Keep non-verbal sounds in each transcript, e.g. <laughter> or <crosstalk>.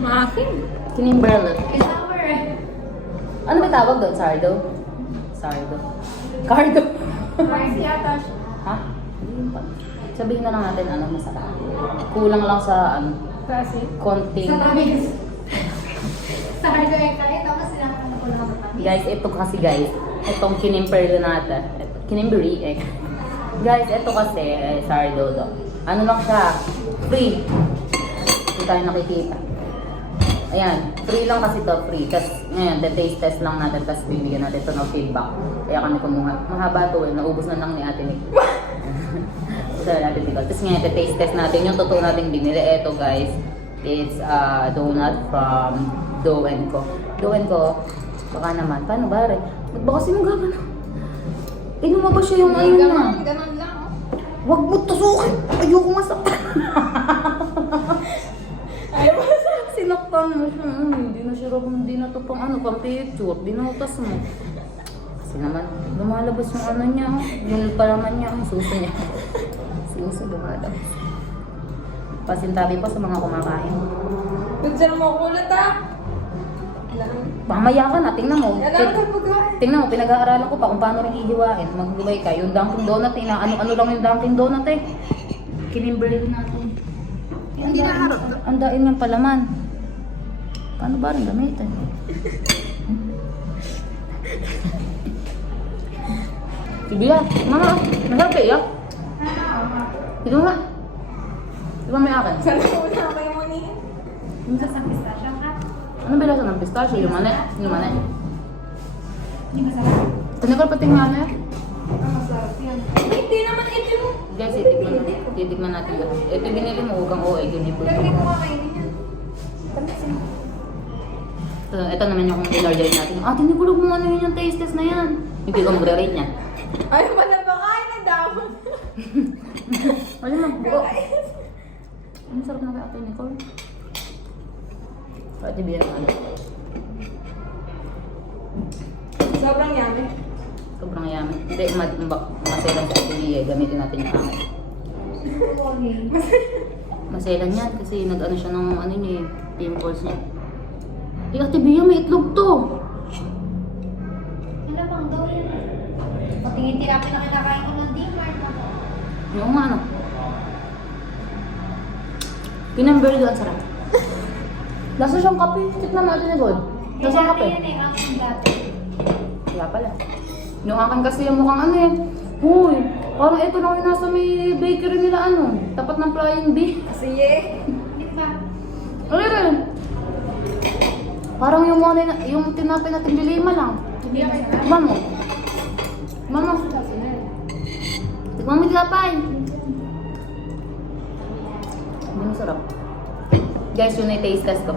Maasim. Kinimberlet. Sour eh. Ano ba tawag doon? Sardo? Sardo. Cardo. Spicy ata siya. ha? Sabihin na lang natin ano masarap. Kulang lang sa ano, Kasi? konting... Sa tamis. Sa hardo eh. Kahit ako sila kung ako lang matamis. Guys, ito kasi guys, itong kinimperlo natin. Kinimberi eh. Guys, ito kasi, eh, sardo to. Ano lang siya, free. Hindi tayo nakikita. Ayan, free lang kasi to, free. Tapos, ngayon, the taste test lang natin, tapos bibigyan natin ito ng feedback. Kaya kami kumuha. Mahaba to eh, naubos na lang ni ate Nick. <laughs> Sa natin dito. Tapos ngayon, the taste test natin, yung totoo nating binili. Ito guys, it's a donut from Dough Co. Dough Co, baka naman, paano ba rin? Ba't ba kasi mo gagano? Tingnan mo ba siya yung ayun na? Ganon, ganon lang oh. Huwag mo tusukin! Ayoko masaktan! <laughs> Ayaw mo sa... Sinaktan mo siya. Mm, hindi na siya raw, hindi na to pang ano, pang picture. Binutas mo. Kasi naman, lumalabas yung ano niya. oh. Yung palaman niya, ang suso niya. <laughs> suso lumalabas. Pasintabi pa sa mga kumakain. Siya mo kulat ah? Alam. Mamaya ka na, tingnan mo. Alam Tin- ka pagkain. tingnan mo, pinag-aaralan ko pa kung paano rin ihiwain. Maghiway ka. Yung Dunkin' Donut, ina, ano-ano lang yung Dunkin' Donut eh. Kinimberly natin. Ang dain ng palaman. Paano ba rin gamitin? Sige ya, mama, masarap kayo? Ito nga. Di ba may akin? Sana mo na kayo mo ni. Yung sa pistachio ka? Ano ba lasa ng pistachio? Yung mani? Yung mani? Hindi masarap. Tanikol pati nga na Ang masarap yan. Hindi naman ito. Guys, titikman natin. Titikman natin. Ito binili mo, huwag kang OA. Ganito. Lagi ko kakainin yan. Tamisin mo. Ito, ito naman yung in-order natin. Ah, tinikulog mo ano yun yung taste test na yan. Hindi ko magre-rate niya. Ay, wala ba kain na dapat? Wala na, buo. <laughs> Ang sarap na kay Ate Nicole. Ate Bia naman. Sobrang yummy. Sobrang yummy. Hindi, ma- ma- maselan sa Ate Bia. Gamitin natin yung akin. <laughs> Maselan yan kasi nag-ano siya ng ano niya eh, pimples niya. Eh, Ate Bia, may itlog to. Ano bang daw yan? Patingin tilapin na kinakain ko ng D-Mart. Yung ano. Pinamber doon, sarap. Lasa siyang kape. Tikman mo, Ate Nicole. Lasa siyang kape. yan eh, ang dati. Kaya pala. Yung akin kasi yung mukhang ano eh. Huy, parang ito lang yung nasa may bakery nila ano. Tapat ng flying bee. Kasi eh. Di ba? Ano rin? Parang yung mga na- yung tinapay natin dilima lang. Na kayo. Mamo. Mamo. Tikman mo yung tinapay. Hindi masarap. Guys, yun yung taste test ko. <laughs>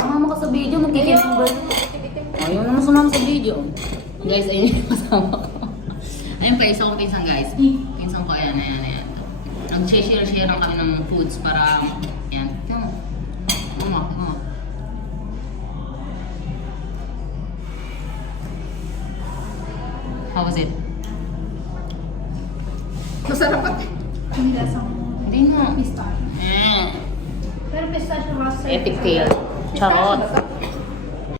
Sumama ka sa video, magkikinimber. Ayun naman sumama sa video. Guys, ayun yung kasama ko. Ayun pa, isa kong pinsan guys. Pinsan ko, ayan, ayan, ayan. Nag-share-share lang kami ng foods para, mo. Tingnan mo. How was it? Masarap pa. Hindi lasang Hindi na. pistachio. Eh, Pero pistachio kasi. epic fail. Charot.